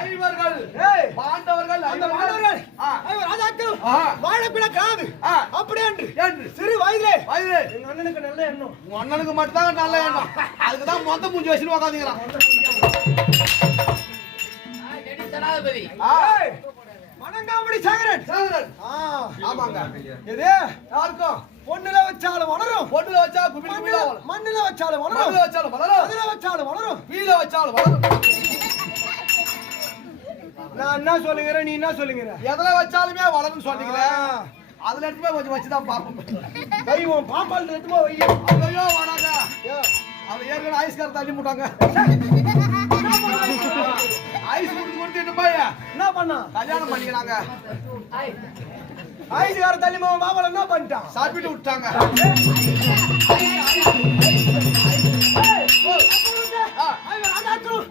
ஐவர்கள் ஏய், பாண்டவர்கள் அந்த ஐவர் ராஜாக்கள் ஆ. வாழ பிளக்காது ஆ. அப்படி என்று. என்று. சிறு வயதிலே. வயது எங்க அண்ணனுக்கு நல்ல எண்ணம். உங்க அண்ணனுக்கு மட்டும்தான் நல்ல எண்ணம். அதுக்குதான் மொத்த மூஞ்சி வச்சுட்டு உக்காந்துக்கிறான். ஜனாதிபதி ஏய், வணங்காமடி சேகரன். சேகரன். ஆமாங்க. எது? யாருக்கும் பொண்ணுல வச்சாலும் வளரும். பொண்ணுல வச்சா மண்ணுல வளரும். மண்ணுல வச்சாலும் வளரும். வச்சாலும் வளரும். அதுல வச்சாலும் வளரும். கீழே வச்சாலும் வளரும். நான் என்ன சொல்லுகிறேன் நீ என்ன சொல்லுகிற எதுல வச்சாலுமே வளரும்னு சொன்னீங்களே ஆ. அதுல எடுத்து போய் கொஞ்சம் வச்சுதான் பார்ப்போம் கை உன் பாப்பால் எடுத்துமா வை ஐயோ வேணாங்க அவ ஏற்கனவே ஐஸ்கார தள்ளி போட்டாங்க ஐஸ் கொடுத்து கொடுத்து என்ன போய் என்ன பண்ணா கல்யாணம் பண்ணிக்கிறாங்க ஐதுகார தள்ளி மாவன் மாவள என்ன பண்ணிட்டான் சாப்பிட்டு விட்டாங்க.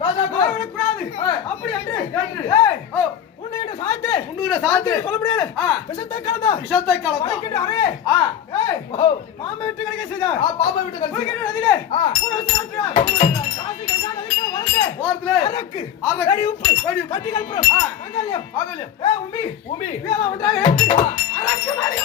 கூடாது. அப்படி என்று. உன்னைகிட்ட சாத்து உன்னுடைய சாத்து. சொல்ல முடியாது. விஷத்தை கலந்தா. விஷத்தை கலந்தா. அரே. மாமை விட்டு கிடைக்க செய்தா? பாப்பா விட்டு ஏய் உம்மி உமி. இவையெல்லாம் ஒன்றாக அரக்கு மாறி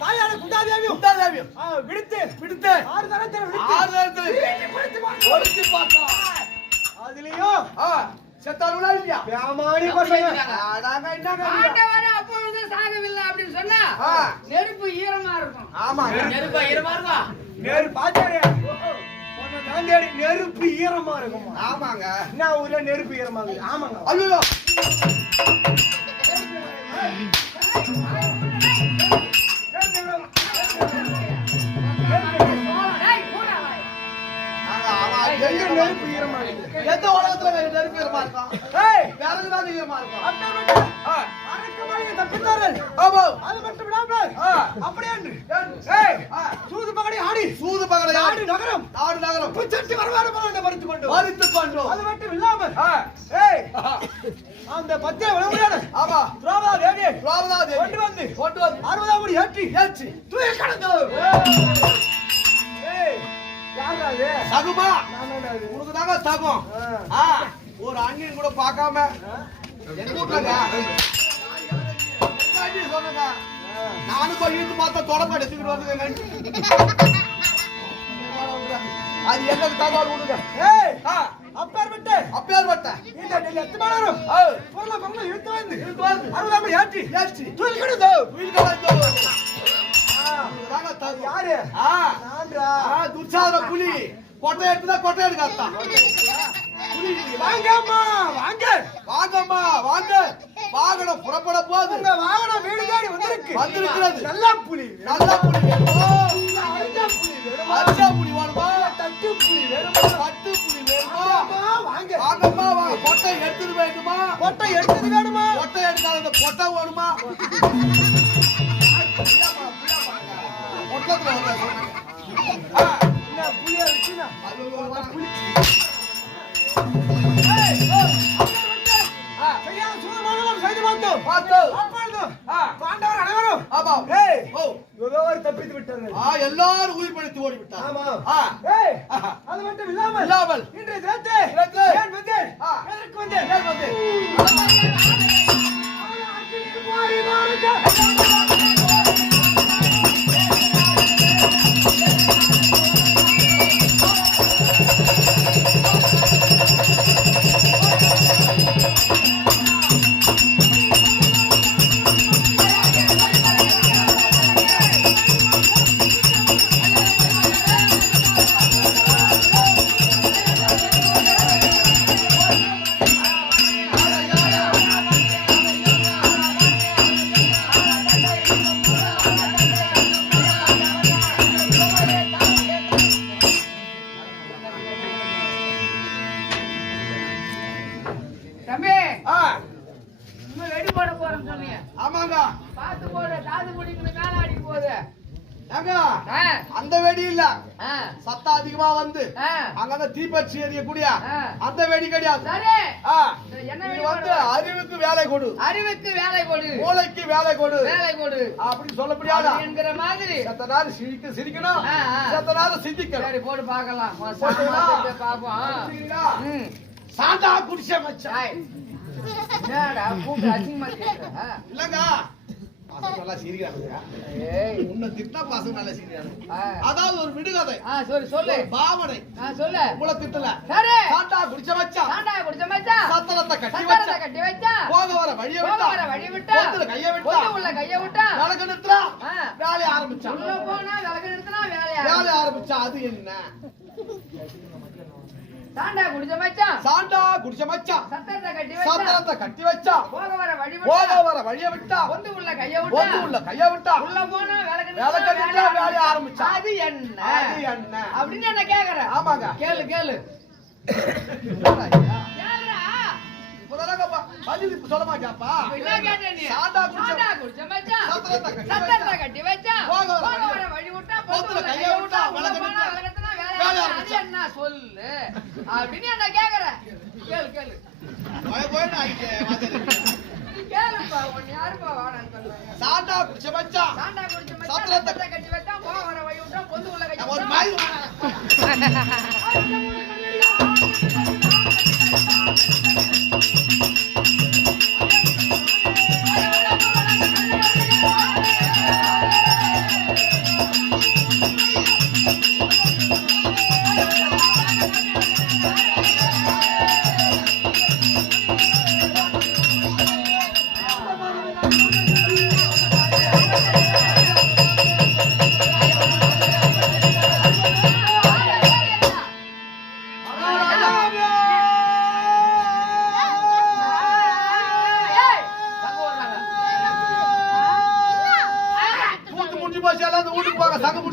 தாயான குந்தாதேவியம் ஆ, விடுத்து பிடித்து ஆறு தரத்தில் ஆறு விடுத்து நேரத்துல வீட்டு கொடுத்து பார்த்தா. அதுலயும் செத்தாருங்களா இல்லையா? பிராமணி பசங்க? ஆண்டவரே அப்பொழுது சாகவில்லை அப்படின்னு சொன்னா. நெருப்பு ஈரமா இருக்கும். ஆமா நெருப்பா. ஈரமா இருக்கும்? நெரு பாத்தாரு உன்னை நான் தேடி நெருப்பு ஈரமா இருக்குமா? ஆமாங்க. என்ன ஊர்ல நெருப்பு ஈரமா இருக்கு ஆமாங்க. ஐயோ புச்சட்டி வரவாறு போல மறுத்து கொண்டு. மறித்து கொண்டோம் அது மட்டும் இல்லாமல் ஆ, ஏய்! ஆஹா, அந்த பத்திய விளம்பரம் ஆமா. திரௌபதா தேவி ராமதா தேவி கொண்டு வந்து கொண்டு வந்து. அறுபதாம் ஏற்றி ஏற்றி. தூய கடந்து. ஏய். யாரா அது சகுமா உனக்கு தாங்க சகம் ஒரு அண்ணின் கூட பார்க்காம எங்க வீட்டுலங்க சொன்னங்க நானும் போய் இழுத்து பார்த்தா தொடப்ப எடுத்துக்கிட்டு வந்து அது எனக்கு தகவல் கொடுங்க ஏய் அப்பேர் விட்டு அப்பேர் பட்ட இந்த நீ எத்தமானரும் ஆ, பொருளை பொருளை இழுத்து வந்து. இழுத்து வந்து. படி ஏற்றி. ஏற்றி. தூக்கி ஆ. தாங்க தகவல். யாரு? துர்சாதன புலி. கொட்டை எடுத்துதான் கொட்டை எடுக்காத்தா புலி. வாங்க. வாங்கம்மா வாங்க. வாகனம் புறப்பட போகுது. வாகனம் வீடு தேடி வந்திருக்கு. வந்திருக்கிறது. நல்லா புலி. நல்ல புலி. பார்த்து. அப்பொழுது பாண்டவர் அனைவரும் ஆமா. ஏய் ஓ, ஏதோ ஒரு தப்பித்து விட்டார்கள். ஆ, எல்லாரும் உயிர் படுத்தி ஓடி விட்டார் ஆமா ஆ, ஏய். அது மட்டும் இல்லாமல் இல்லாமல். இன்றைய தினத்தை தினத்தை ஏன் வந்தேன் ஆ. எதற்கு வந்தேன் ஏன் வந்து அவனை அக்கினிக்கு மாறி ஆமாங்க. பாத்து போடு தாது அந்த வெடி இல்ல சத்தம் அதிகமா வந்து அங்க தீப்பச்சி எரியக்கூடிய அந்த வெடி கிடையாது. வந்து அறிவுக்கு வேலை கொடு. அறிவுக்கு வேலை கொடு. மூளைக்கு வேலை கொடு. வேலை கொடு. அப்படின்னு சொல்ல முடியாது மாதிரி. சத்த நாள் சிரிக்க சிரிக்கணும். சத்த நாள் சிந்திக்கணும். போட்டு பாக்கலாம் பாப்போம் சாந்தா குடிச்ச மச்சாய் என்னடா கூப்பிட்டு அசிங்கமா கேக்குற? இல்லங்க. பசங்க நல்லா சிரிக்கிறாங்க ஏய், உன்னை திட்டா பசங்க நல்லா சிரிக்கிறாங்க ஆ. அதாவது ஒரு விடுகதை. சொல்லு சொல்லு. பாவனை. சொல்லு. உங்களை திட்டல. சரி. சாண்டா குடிச்ச மச்சான் தாண்டா குடிச்ச சத்திரத்தை கட்டி வச்சா. கட்டி வச்சா. போக வர வழிய விட்டா. வர வழி விட்டா. பொத்துல கைய விட்டா. உள்ள கைய விட்டா. விளக்கு நிறுத்தா ஆ. வேலைய ஆரம்பிச்சான் உள்ள போனா விளக்கு நிறுத்தினா வேலையா வேலை ஆரம்பிச்சா அது என்ன? தாண்டா குடிச்ச மச்சான் சாண்டா குடிச்ச மச்சான் சத்தத்தை கட்டி வச்சா? கட்டி வச்சா? போக வர வழி போக வர வழிய விட்டா? பொண்ணு உள்ள கைய விட்டா? உள்ள கைய விட்டா? உள்ள போனா ஆரம்பிச்சா. அது என்ன? அது என்ன? அப்படின்னு என்ன கேக்குற? ஆமாங்க. கேளு கேளு. கேட்ட வச்சா. வழி விட்டா? கைய விட்டா, அது ஆரம்பிச்சா. என்ன சொல்லு? அப்படின்னு என்ன கேக்குற? கேளு கேளு. போய் போய். கேளுப்பா உன் யாருப்பா வாடான்னு சொல்லுங்க சாண்டா குடிச்ச சத்திரத்தை- கட்டி வச்சா போக வர வழி விட்டா பொந்து உள்ள கை ஒரு விட்டா மாதிரி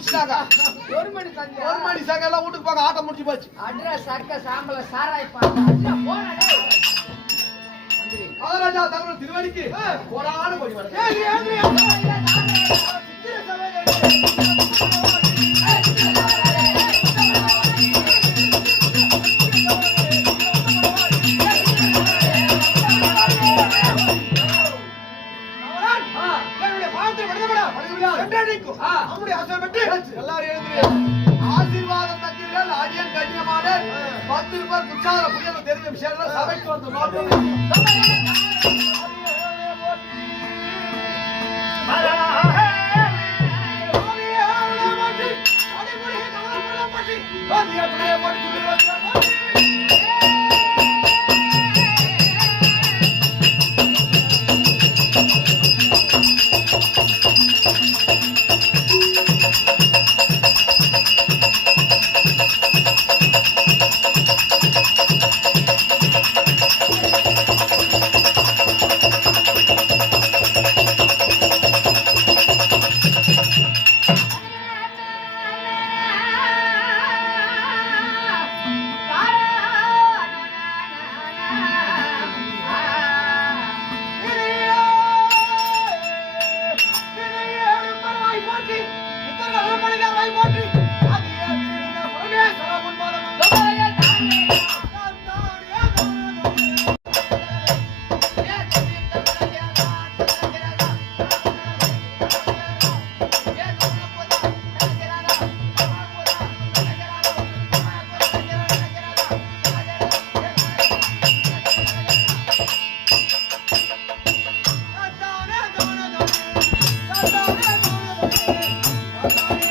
முடிச்சிட்டாங்க ஒரு மணி ஒரு மணி சங்க எல்லாம் வீட்டுக்கு போங்க ஆட்டம் முடிஞ்சு போச்சு அட்ரா சக்க சாம்பல சாராய் மகாராஜா தங்கள் திருவடிக்கு ஒரு ஆடு போய் வருது பத்து பேர் உற்சாக புரிய தெரிஞ்ச விஷயம் சபைக்கு வந்து Thank you.